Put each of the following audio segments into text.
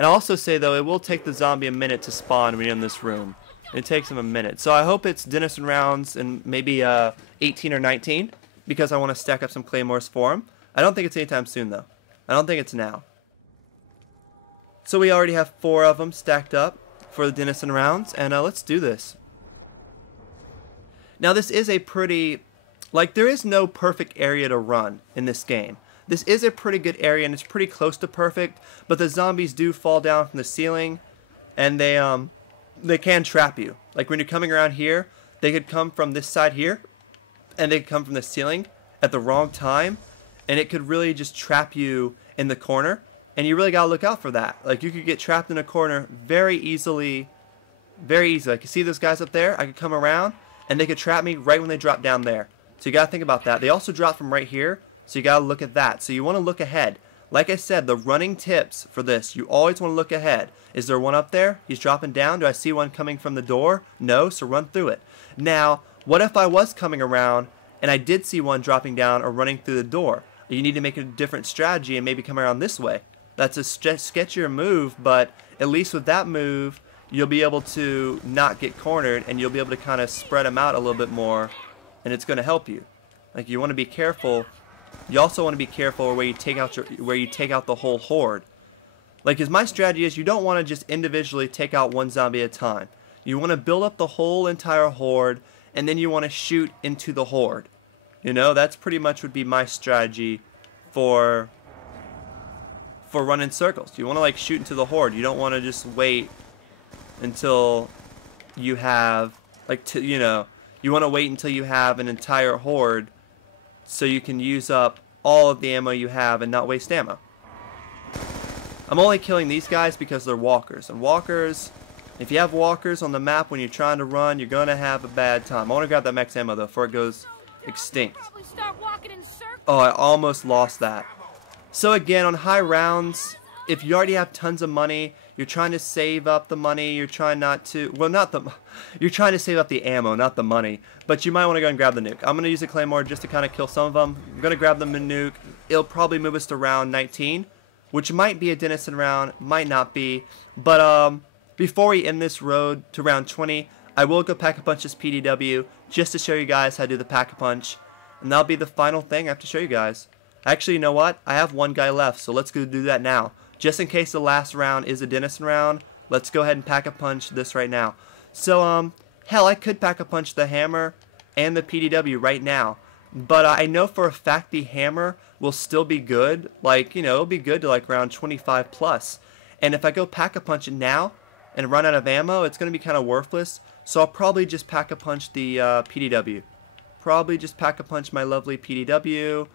And I'll also say, though, it will take the zombie a minute to spawn when you're in this room. It takes him a minute. So I hope it's Denizen rounds and maybe 18 or 19, because I want to stack up some claymores for him. I don't think it's anytime soon, though. I don't think it's now. So we already have 4 of them stacked up for the Denizen rounds, and let's do this. Now this is a pretty, like, there is no perfect area to run in this game. This is a pretty good area, and it's pretty close to perfect, but the zombies do fall down from the ceiling, and they can trap you. Like when you're coming around here, they could come from this side here, and they could come from the ceiling at the wrong time, and it could really just trap you in the corner, and you really gotta look out for that. Like you could get trapped in a corner very easily, very easily. Like you see those guys up there? I could come around, and they could trap me right when they drop down there. So you gotta think about that. They also drop from right here, so you gotta look at that. So you wanna look ahead. Like I said, the running tips for this, you always wanna look ahead. Is there one up there? He's dropping down. Do I see one coming from the door? No, so run through it. Now, what if I was coming around and I did see one dropping down or running through the door? You need to make a different strategy and maybe come around this way. That's a sketchier move, but at least with that move, you'll be able to not get cornered, and you'll be able to kind of spread them out a little bit more, and it's going to help you. Like you want to be careful. You also want to be careful where you take out the whole horde. Like, because my strategy is you don't want to just individually take out one zombie at a time. You want to build up the whole entire horde, and then you want to shoot into the horde. You know, that's pretty much would be my strategy for running circles. You want to like shoot into the horde. You don't want to just wait until you have you want to wait until you have an entire horde so you can use up all of the ammo you have and not waste ammo. I'm only killing these guys because they're walkers, and walkers, if you have walkers on the map when you're trying to run, you're gonna have a bad time. I want to grab that max ammo though before it goes extinct. Oh, I almost lost that. So again, on high rounds, if you already have tons of money, you're trying to save up the money, you're trying not to, well, you're trying to save up the ammo, not the money, but you might want to go and grab the nuke. I'm going to use a claymore just to kind of kill some of them. I'm going to grab them a nuke. It'll probably move us to round 19, which might be a Denizen round, might not be, but before we end this road to round 20, I will go Pack-a-Punch this PDW just to show you guys how to do the Pack-a-Punch, and that'll be the final thing I have to show you guys. Actually, you know what? I have one guy left, so let's go do that now. Just in case the last round is a Denizen round, let's go ahead and Pack-a-Punch this right now. So, hell, I could Pack-a-Punch the hammer and the PDW right now, but I know for a fact the hammer will still be good. Like, you know, it'll be good to like round 25 plus. And if I go Pack-a-Punch it now and run out of ammo, it's going to be kind of worthless. So I'll probably just Pack-a-Punch the PDW. Probably just Pack-a-Punch my lovely PDW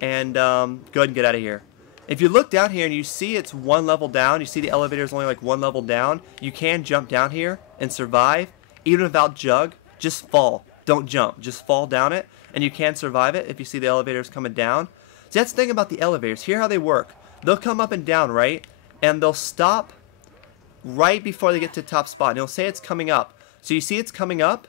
and go ahead and get out of here. If you look down here and you see it's one level down, you see the elevator is only like one level down, you can jump down here and survive. Even without Jug, just fall. Don't jump, just fall down it, and you can survive it if you see the elevators coming down. See, that's the thing about the elevators. Here how they work. They'll come up and down, right? And they'll stop right before they get to the top spot. And it'll say it's coming up. So you see it's coming up,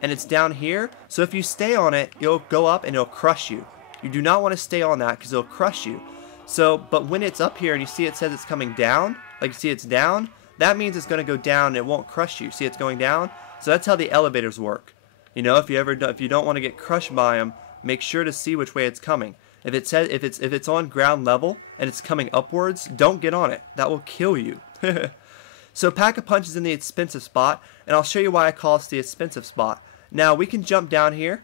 and it's down here. So if you stay on it, it'll go up and it'll crush you. You do not want to stay on that because it'll crush you. So, but when it's up here and you see it says it's coming down, like you see it's down, that means it's going to go down and it won't crush you. See it's going down? So that's how the elevators work. You know, if you don't want to get crushed by them, make sure to see which way it's coming. If it says if it's on ground level and it's coming upwards, don't get on it. That will kill you. So Pack-a-Punch is in the expensive spot, and I'll show you why I call it the expensive spot. Now we can jump down here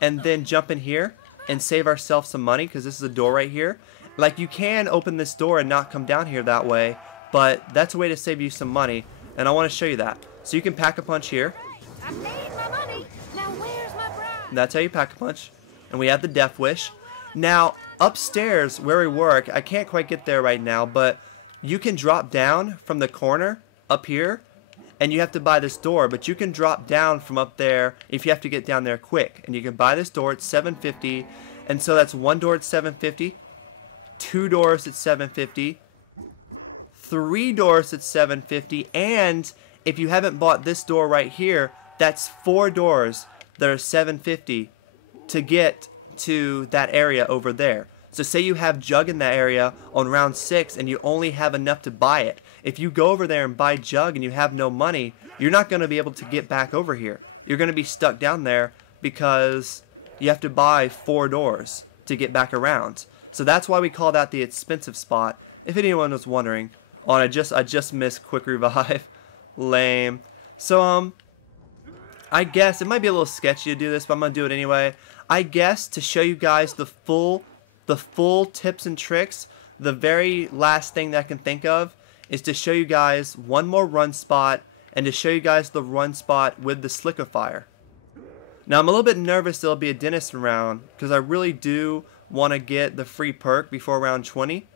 and then jump in here and save ourselves some money because this is a door right here. Like, you can open this door and not come down here that way, but that's a way to save you some money, and I want to show you that. So you can Pack-a-Punch here. I made my money. Now where's my bride? And that's how you Pack-a-Punch. And we have the Death Wish. Now, upstairs where we work, I can't quite get there right now, but you can drop down from the corner up here, and you have to buy this door, but you can drop down from up there if you have to get down there quick. And you can buy this door at $7.50, and so that's one door at $7.50. 2 doors at $7.50, 3 doors at $7.50, and if you haven't bought this door right here, that's 4 doors that are $7.50 to get to that area over there. So say you have Jug in that area on round 6 and you only have enough to buy it. If you go over there and buy Jug and you have no money, you're not going to be able to get back over here. You're going to be stuck down there because you have to buy 4 doors to get back around. So that's why we call that the expensive spot, if anyone was wondering. Oh, and I just missed quick revive. Lame. So, I guess it might be a little sketchy to do this, but I'm going to do it anyway. I guess to show you guys the full tips and tricks, the very last thing that I can think of is to show you guys one more run spot and to show you guys the run spot with the Sliquifier. Now I'm a little bit nervous there'll be a Denizen round because I really do want to get the free perk before round 20.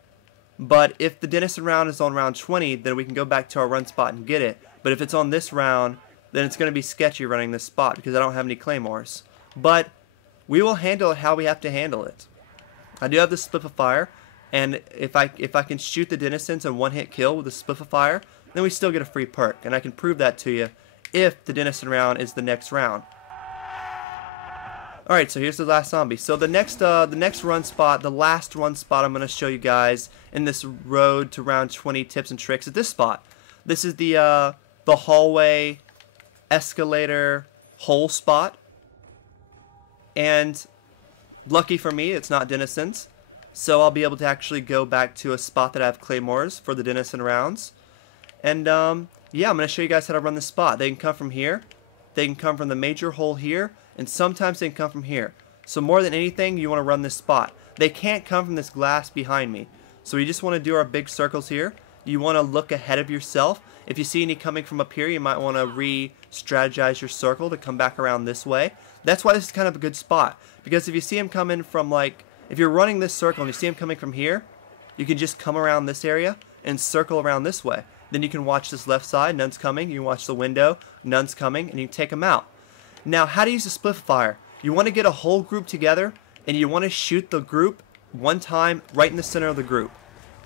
But if the Denizen round is on round 20, then we can go back to our run spot and get it. But if it's on this round, then it's going to be sketchy running this spot because I don't have any claymores. But we will handle it how we have to handle it. I do have the Splifier, and if I can shoot the Denizens and one-hit kill with the Splifier, then we still get a free perk, and I can prove that to you if the Denizen round is the next round. Alright, so here's the last zombie. So the next run spot, the last run spot I'm going to show you guys in this road to round 20 tips and tricks is this spot. This is the hallway escalator hole spot, and lucky for me, it's not Denizens, so I'll be able to actually go back to a spot that I have claymores for the Denizen rounds. And yeah, I'm going to show you guys how to run this spot. They can come from here, they can come from the major hole here, and sometimes they can come from here. So more than anything, you want to run this spot. They can't come from this glass behind me. So we just want to do our big circles here. You want to look ahead of yourself. If you see any coming from up here, you might want to re-strategize your circle to come back around this way. That's why this is kind of a good spot. Because if you see him coming from, like, if you're running this circle and you see him coming from here, you can just come around this area and circle around this way. Then you can watch this left side, none's coming. You can watch the window, none's coming, and you can take them out. Now, how to use the Splifier. You want to get a whole group together, and you want to shoot the group one time right in the center of the group.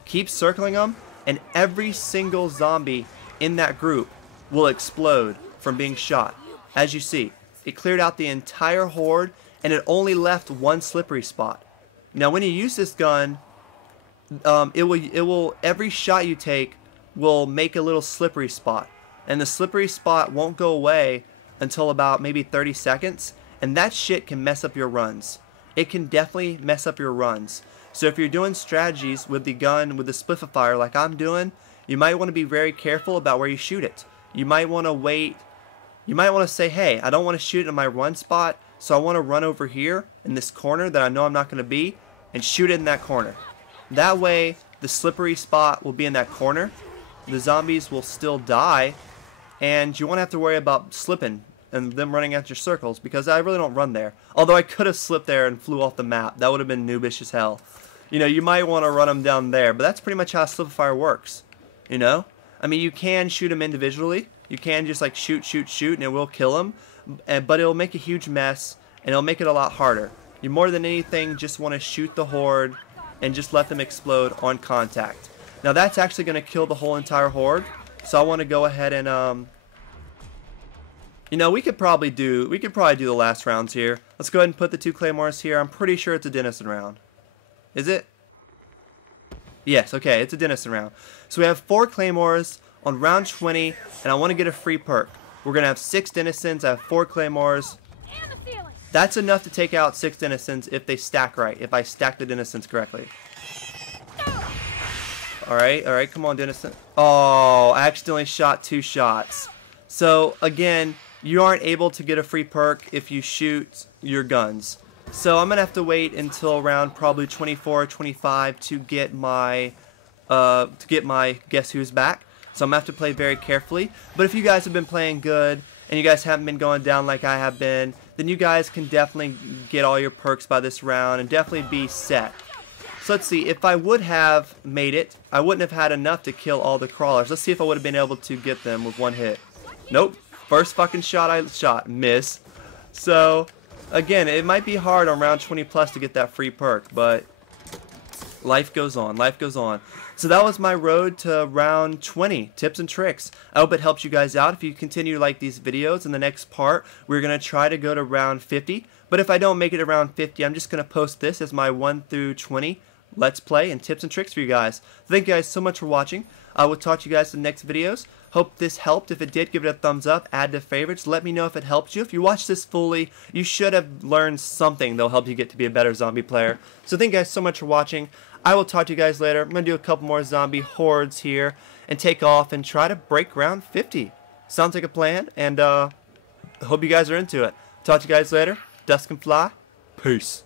Keep circling them, and every single zombie in that group will explode from being shot. As you see, it cleared out the entire horde, and it only left one slippery spot. Now, when you use this gun, every shot you take will make a little slippery spot, and the slippery spot won't go away until about maybe 30 seconds, and that shit can mess up your runs. It can definitely mess up your runs. So if you're doing strategies with the gun, with the Splifier like I'm doing, you might want to be very careful about where you shoot it. You might want to wait. You might want to say, hey, I don't want to shoot it in my run spot, so I want to run over here in this corner that I know I'm not going to be, and shoot it in that corner. That way, the slippery spot will be in that corner. The zombies will still die, and you won't have to worry about slipping and them running out your circles, because I really don't run there. Although I could have slipped there and flew off the map. That would have been noobish as hell. You know, you might want to run them down there, but that's pretty much how Slipifier works. You know? I mean, you can shoot them individually. You can just like shoot, and it will kill them. But it'll make a huge mess, and it'll make it a lot harder. You more than anything just want to shoot the horde and just let them explode on contact. Now that's actually going to kill the whole entire horde. So I want to go ahead and you know, we could probably do the last rounds here. Let's go ahead and put the 2 claymores here. I'm pretty sure it's a Denizen round. Is it? Yes, okay, it's a Denizen round. So we have 4 claymores on round 20, and I want to get a free perk. We're going to have 6 Denizens. I have 4 claymores. That's enough to take out 6 Denizens if they stack right, if I stack the Denizens correctly. Alright, come on, Denizen. Oh, I accidentally shot 2 shots. So, again, you aren't able to get a free perk if you shoot your guns. So I'm going to have to wait until around probably 24 or 25 to get my Guess Who's back. So I'm going to have to play very carefully. But if you guys have been playing good and you guys haven't been going down like I have been, then you guys can definitely get all your perks by this round and definitely be set. So let's see, if I would have made it, I wouldn't have had enough to kill all the crawlers. Let's see if I would have been able to get them with one hit. Nope. First fucking shot I shot, miss. So, again, it might be hard on round 20 plus to get that free perk, but Life goes on. Life goes on. So that was my road to round 20. Tips and tricks. I hope it helps you guys out. If you continue to like these videos, in the next part, we're going to try to go to round 50. But if I don't make it around 50, I'm just going to post this as my 1 through 20 Let's Play and tips and tricks for you guys. Thank you guys so much for watching. I will talk to you guys in the next videos. Hope this helped. If it did, give it a thumbs up, add to favorites. Let me know if it helped you. If you watched this fully, you should have learned something that'll help you get to be a better zombie player. So thank you guys so much for watching. I will talk to you guys later. I'm going to do a couple more zombie hordes here and take off and try to break round 50. Sounds like a plan, and I hope you guys are into it. Talk to you guys later. Dusk can fly. Peace.